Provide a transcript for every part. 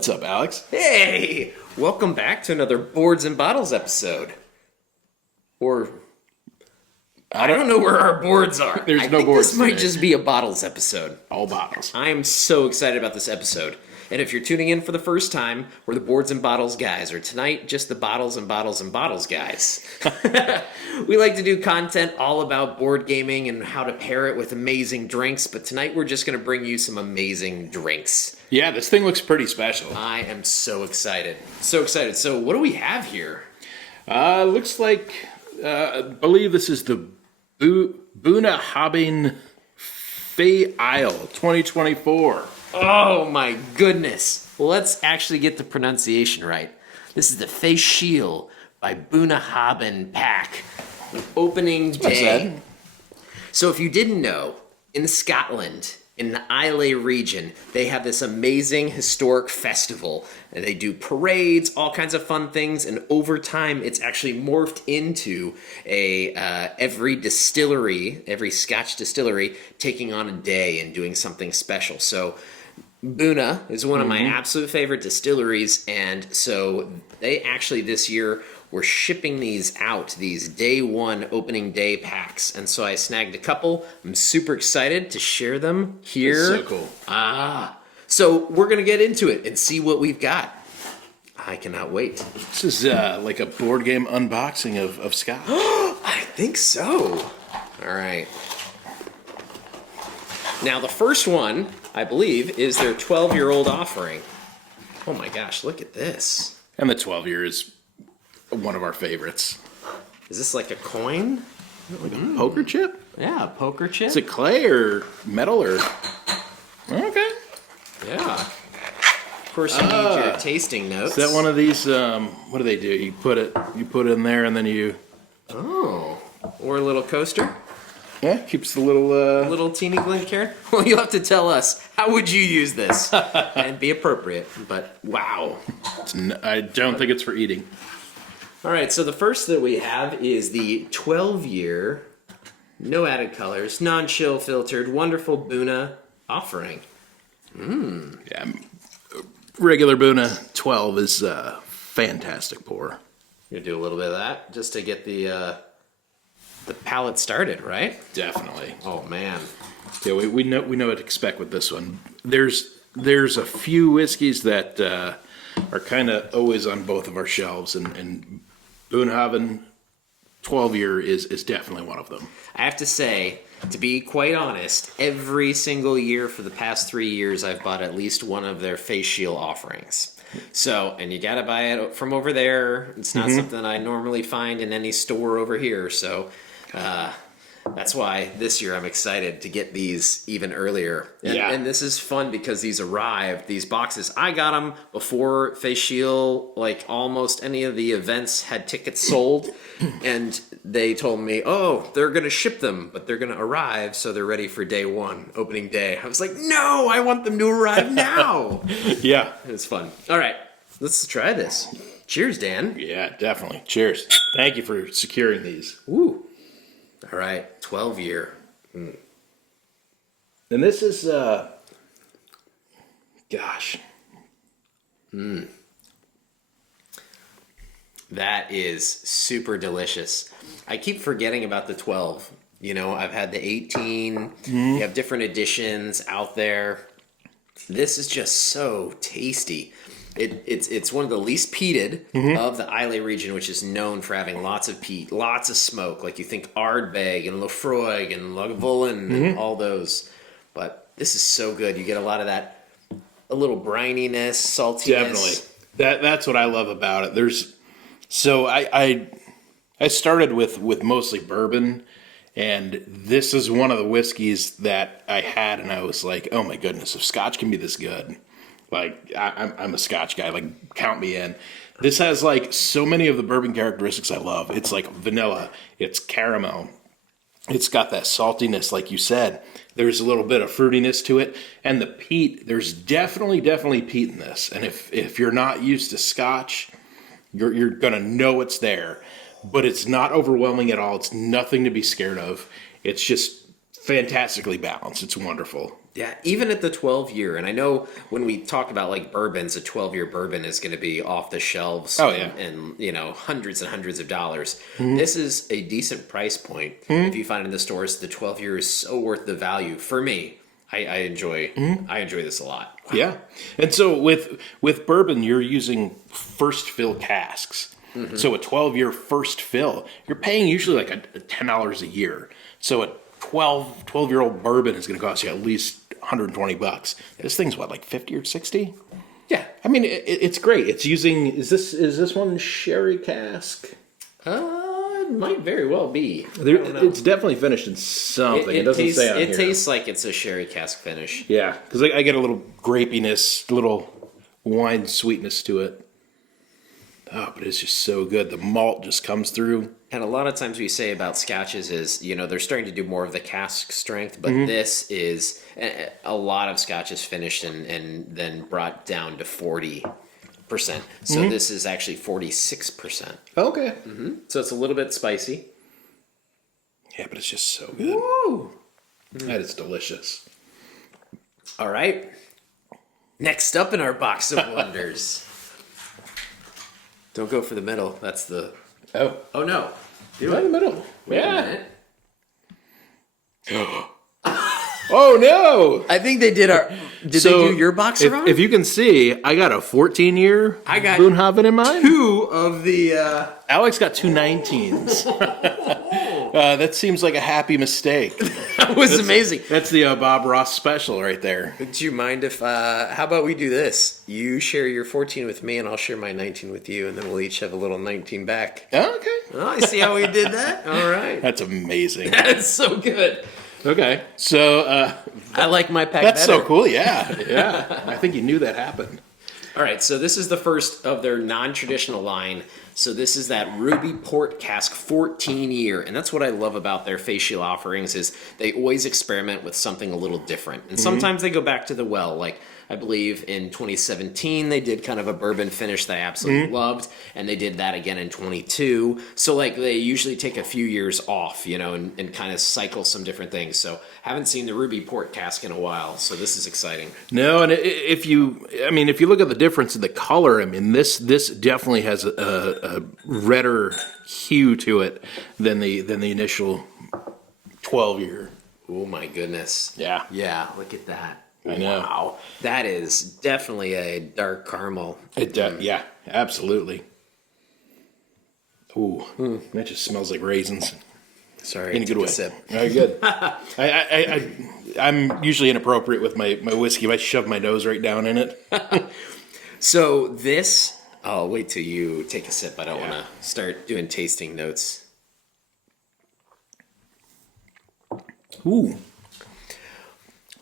What's up, Alex? Hey! Welcome back to another Boards and Bottles episode. Or, I don't know where our boards are. There's I no think boards this might today. just be a bottles episode. All bottles. I am so excited about this episode. And if you're tuning in for the first time, we're the Boards and Bottles guys, or tonight, just the Bottles and Bottles and Bottles guys. We like to do content all about board gaming and how to pair it with amazing drinks, but tonight we're just going to bring you some amazing drinks. Yeah, this thing looks pretty special. I am so excited. So excited. So what do we have here? Looks like, I believe this is the Buna Hobbing Feis Ile 2024. Oh my goodness. Well, let's actually get the pronunciation right. This is the Feis Ile by Bunahaben Pack. Opening day. So if you didn't know, in Scotland, in the Islay region, they have this amazing historic festival. And they do parades, all kinds of fun things, and over time it's actually morphed into every distillery, every Scotch distillery, taking on a day and doing something special. So Buna is one of my absolute favorite distilleries, and so they actually this year were shipping these out, these day one opening day packs, and so I snagged a couple. I'm super excited to share them here. That's so cool. So we're gonna get into it and see what we've got. I cannot wait. This is like a board game unboxing of Scotch. I think so. All right. Now the first one, I believe, is their 12-year-old offering. Oh my gosh, look at this. And the 12 year is one of our favorites. Is this like a coin? Like a poker chip? Yeah, a poker chip. Is it clay or metal or... Okay. Yeah. Of course, you need your tasting notes. Is that one of these, what do they do? You put it in there and then you... Oh. Or a little coaster? Yeah, keeps the little... Little teeny Glencairn? Well, you'll have to tell us. How would you use this? And be appropriate. But, wow. I don't think it's for eating. All right, so the first that we have is the 12-year, no added colors, non-chill filtered, wonderful Buna offering. Yeah, regular Buna 12 is fantastic pour. You're gonna do a little bit of that just to get the palate started, right? Definitely. Oh man. Yeah, we know what to expect with this one. There's a few whiskeys that are kind of always on both of our shelves, and Boonhaven 12 year is definitely one of them. I have to say, to be quite honest, every single year for the past 3 years, I've bought at least one of their Feis Ile offerings. So, and you gotta buy it from over there. It's not something I normally find in any store over here. So, that's why this year I'm excited to get these even earlier. And this is fun because these arrived, these boxes. I got them before Feis Ile, like almost any of the events had tickets sold. And they told me, oh, they're going to ship them, but they're going to arrive, so they're ready for day one, opening day. I was like, no, I want them to arrive now. Yeah. It was fun. All right, let's try this. Cheers, Dan. Yeah, definitely. Cheers. Thank you for securing these. Ooh. All right, 12-year. And this is, gosh. That is super delicious. I keep forgetting about the 12. You know, I've had the 18. You have different editions out there. This is just so tasty. It's one of the least peated of the Islay region, which is known for having lots of peat, lots of smoke. Like you think Ardbeg and Lefroy and Lagavulin and all those. But this is so good. You get a lot of that, a little brininess, saltiness. Definitely. That's what I love about it. So I started with mostly bourbon, and this is one of the whiskeys that I had, and I was like, oh my goodness, if Scotch can be this good. Like, I'm a Scotch guy. Like, count me in. This has, like, so many of the bourbon characteristics I love. It's, like, vanilla. It's caramel. It's got that saltiness, like you said. There's a little bit of fruitiness to it. And the peat, there's definitely peat in this. And if you're not used to Scotch, you're going to know it's there. But it's not overwhelming at all. It's nothing to be scared of. It's just fantastically balanced. It's wonderful. Yeah, even at the 12-year, and I know when we talk about like bourbons, a 12-year bourbon is going to be off the shelves and hundreds and hundreds of dollars. This is a decent price point. If you find it in the stores, the 12-year is so worth the value for me. I enjoy this a lot. Wow. Yeah. And so with bourbon, you're using first fill casks. So a 12-year first fill, you're paying usually like a $10 a year. So a 12-year-old bourbon is going to cost you at least $120. This thing's what, like 50 or 60? Yeah. I mean, it's great. It's using, is this one sherry cask? It might very well be. It's definitely finished in something. It doesn't say on here. It tastes like it's a sherry cask finish. Yeah, because I get a little grapiness, a little wine sweetness to it. Oh, but it's just so good. The malt just comes through. And a lot of times we say about scotches is, they're starting to do more of the cask strength, but this is a lot of scotches finished and then brought down to 40%. So this is actually 46%. Okay. So it's a little bit spicy. Yeah, but it's just so good. Woo! That is delicious. All right. Next up in our box of wonders. Don't go for the middle. That's the... Oh no. Do it in the middle. Wait a minute. Oh no! I think they did they do your box around? If you can see, I got a 14-year I got Boonhaven in mine. 2 of the... Alex got 2 19s. That seems like a happy mistake. That was amazing. That's the Bob Ross special right there. Do you mind if... how about we do this? You share your 14 with me, and I'll share my 19 with you, and then we'll each have a little 19 back. Oh, okay. Oh, I see how we did that? All right. That's amazing. That's so good. Okay, so... I like my pack That's better. so cool, yeah. I think you knew that happened. All right, so this is the first of their non-traditional line. So this is that Ruby Port Cask 14-year, and that's what I love about their Feis Ile offerings is they always experiment with something a little different. And sometimes they go back to the well, like I believe in 2017 they did kind of a bourbon finish that I absolutely loved, and they did that again in 22. So like they usually take a few years off, and kind of cycle some different things. So haven't seen the Ruby Port Cask in a while, so this is exciting. No, and if you look at the difference in the color, this definitely has a redder hue to it than the initial 12-year. Oh my goodness. Yeah, look at that. I know. Wow. That is definitely a dark caramel. Yeah, absolutely. Ooh, that just smells like raisins. Sorry, In a good way. sip. Very good. I'm usually inappropriate with my whiskey. I shove my nose right down in it. So this, I'll wait till you take a sip. I don't want to start doing tasting notes. Ooh.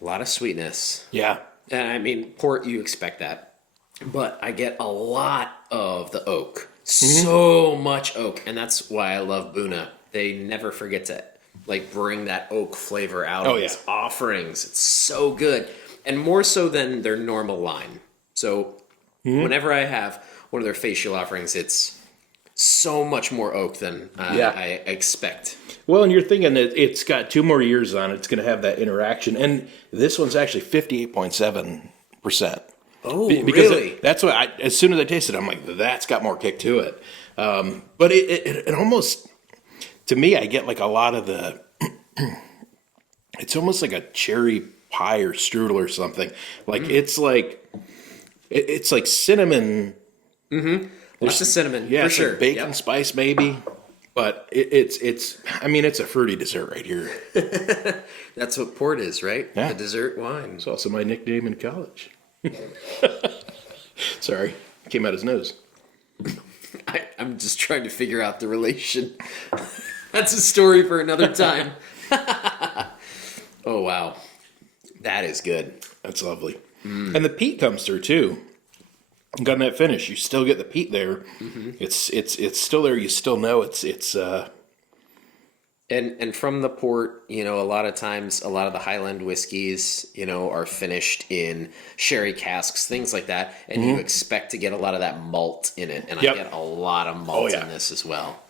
A lot of sweetness. Yeah. And port, you expect that. But I get a lot of the oak. So much oak. And that's why I love Boona. They never forget to bring that oak flavor out of these offerings. It's so good. And more so than their normal line. So whenever I have one of their Feis Ile offerings, it's so much more oak than I expect. Well, and you're thinking that it's got 2 more years on it. It's going to have that interaction. And this one's actually 58.7%. Oh, because really? That's what as soon as I tasted it, I'm like, that's got more kick to it. But it almost, to me, I get like a lot of the, it's almost like a cherry pie or strudel or something. Like it's like cinnamon. Lots of cinnamon, Yeah, for it's sure. like bacon spice maybe. But it's a fruity dessert right here. That's what port is, right? Yeah. The dessert wine. It's also my nickname in college. Sorry, came out his nose. I'm just trying to figure out the relation. That's a story for another time. Oh, wow. That is good. That's lovely. And the peat comes through too. Got that finish. You still get the peat there. It's still there. You still know it's And from the port, a lot of times, a lot of the Highland whiskeys, are finished in sherry casks, things like that, and you expect to get a lot of that malt in it, and I get a lot of malt in this as well.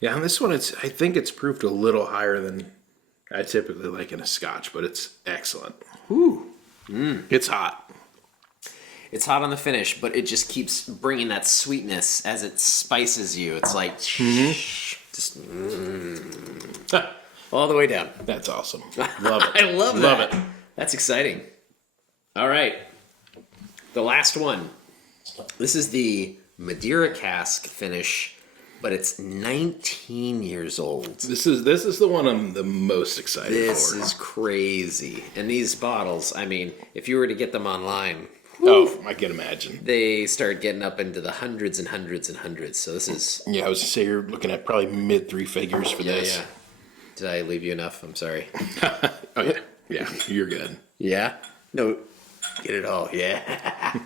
Yeah, on this one, I think it's proofed a little higher than I typically like in a Scotch, but it's excellent. Ooh. It's hot. It's hot on the finish, but it just keeps bringing that sweetness as it spices you. It's like just all the way down. That's awesome. Love it. I love Love that. it. That's exciting. All right. The last one. This is the Madeira cask finish, but it's 19 years old. This is the one I'm the most excited for. This is crazy. And these bottles, I mean, if you were to get them online, I can imagine. they start getting up into the hundreds and hundreds and hundreds. So this is... Yeah, I was gonna say you're looking at probably mid 3 figures for this. Yeah. Did I leave you enough? I'm sorry. Oh yeah, yeah, you're good. Yeah? No, get it all. Yeah.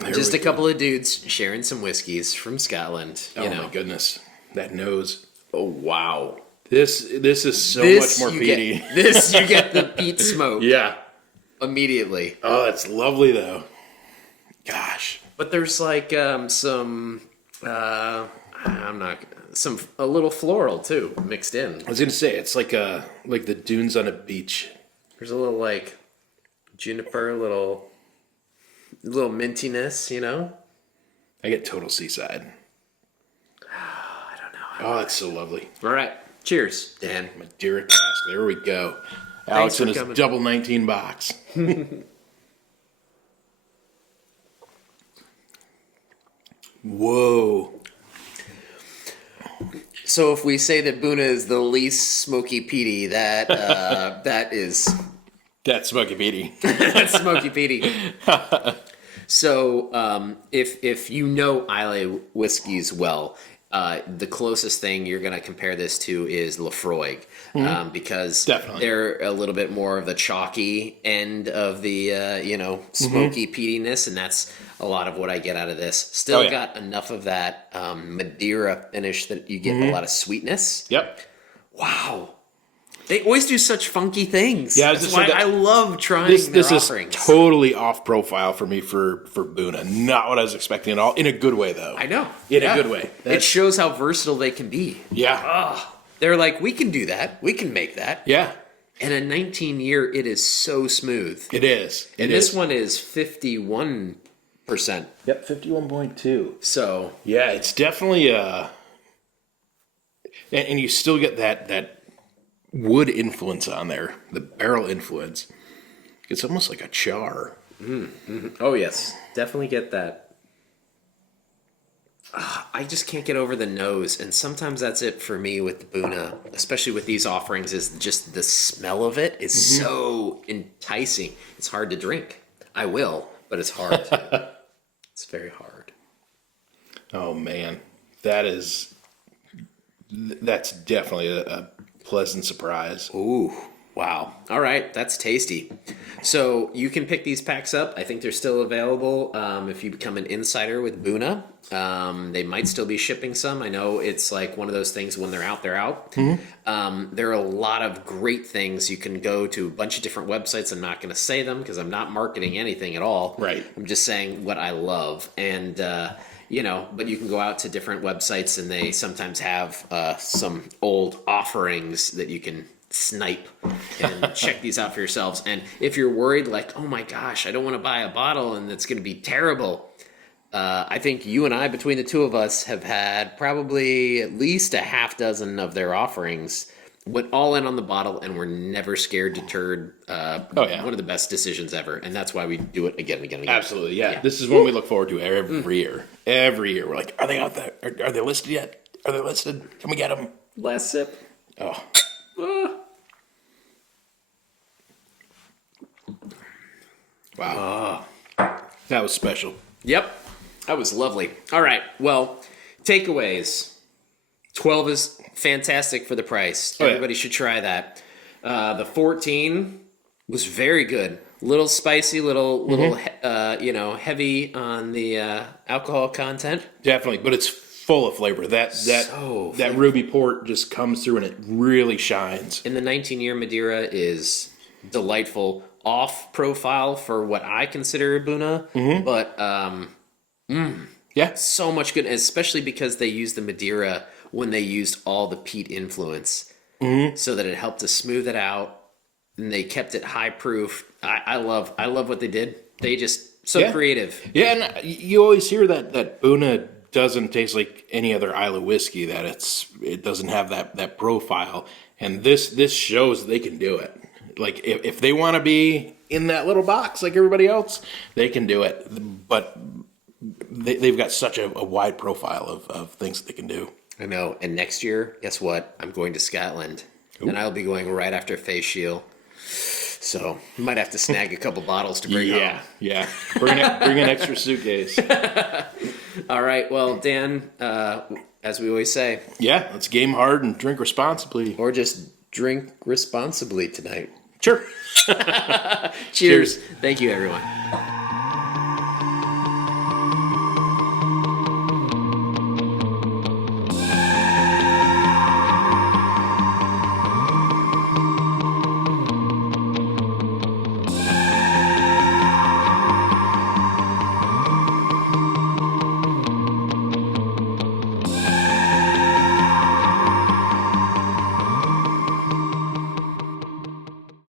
There Just we a go. couple of dudes sharing some whiskeys from Scotland. You Oh know. my goodness, that nose. Oh, wow. This is so This much more you peaty. This, you get the peat smoke Yeah. immediately. Oh, that's lovely though. Gosh. But there's like a little floral too mixed in. I was gonna say it's like the dunes on a beach. There's a little like juniper, little mintiness, you know? I get total seaside. I don't know. Oh, it's so lovely. All right. Cheers, Dan. Madeira cask. There we go. Alex for in his coming. double 19 box. Whoa. So if we say that Buna is the least smoky peaty, that is That's smoky peaty. that's smoky peaty. So if you know Islay whiskeys well, the closest thing you're going to compare this to is Lefroy, because Definitely. they're a little bit more of the chalky end of the smoky peatiness, and that's a lot of what I get out of this. Still Oh, yeah. got enough of that Madeira finish that you get a lot of sweetness. Yep. Wow. They always do such funky things. Yeah, I was That's just why saying that I love trying This their is offerings. totally off profile for me for Buna. Not what I was expecting at all. In a good way though. I know. In a good way. It That's- shows how versatile they can be. Yeah. They're like, we can do that. We can make that. Yeah. And a 19-year, it is so smooth. It is. And this one is 51%. Yep, 51.2. So, Yeah, it's definitely and you still get that wood influence on there, the barrel influence. It's almost like a char. oh yes, definitely get that. I just can't get over the nose, and sometimes that's it for me with the Buna, especially with these offerings, is just the smell of it is so enticing. It's hard to drink. I will, but it's hard to. It's very hard. Oh man, that's definitely a pleasant surprise. Ooh, wow. All right, that's tasty. So you can pick these packs up. I think they're still available if you become an insider with Buna. They might still be shipping some. I know it's like one of those things when they're out, they're out. There are a lot of great things. You can go to a bunch of different websites. I'm not going to say them because I'm not marketing anything at all. Right. I'm just saying what I love. And, but you can go out to different websites and they sometimes have some old offerings that you can snipe and check these out for yourselves. And if you're worried, like, oh my gosh, I don't want to buy a bottle and it's going to be terrible. I think you and I, between the two of us, have had probably at least a half dozen of their offerings. Went all in on the bottle and we're never scared, deterred. Yeah. One of the best decisions ever. And that's why we do it again and again and again. Absolutely, yeah. This is one we look forward to every year. Every year, we're like, are they out there? Are they listed yet? Are they listed? Can we get them? Last sip. Oh, wow. That was special. Yep. That was lovely. All right. Well, takeaways. 12 is fantastic for the price. Oh, yeah. Everybody should try that. The 14 was very good. Little spicy, little heavy on the alcohol content. Definitely, but it's full of flavor. That So that ruby port just comes through and it really shines. And the 19-year Madeira is delightful. Off profile for what I consider a Buna, but Yeah. So much good, especially because they used the Madeira when they used all the peat influence, so that it helped to smooth it out, and they kept it high proof. I love what they did. They just so Yeah. creative. Yeah, and you always hear that Buna doesn't taste like any other Isla whiskey. That it doesn't have that profile, and this shows they can do it. Like if they want to be in that little box like everybody else, they can do it. But they've got such a wide profile of things that they can do. I know. And next year, guess what? I'm going to Scotland, and I'll be going right after Feis Ile. So might have to snag a couple bottles to bring home. Yeah. Bring an extra suitcase. All right. Well, Dan, as we always say, Yeah, let's game hard and drink responsibly. or just drink responsibly tonight. Sure. Cheers. Thank you, everyone.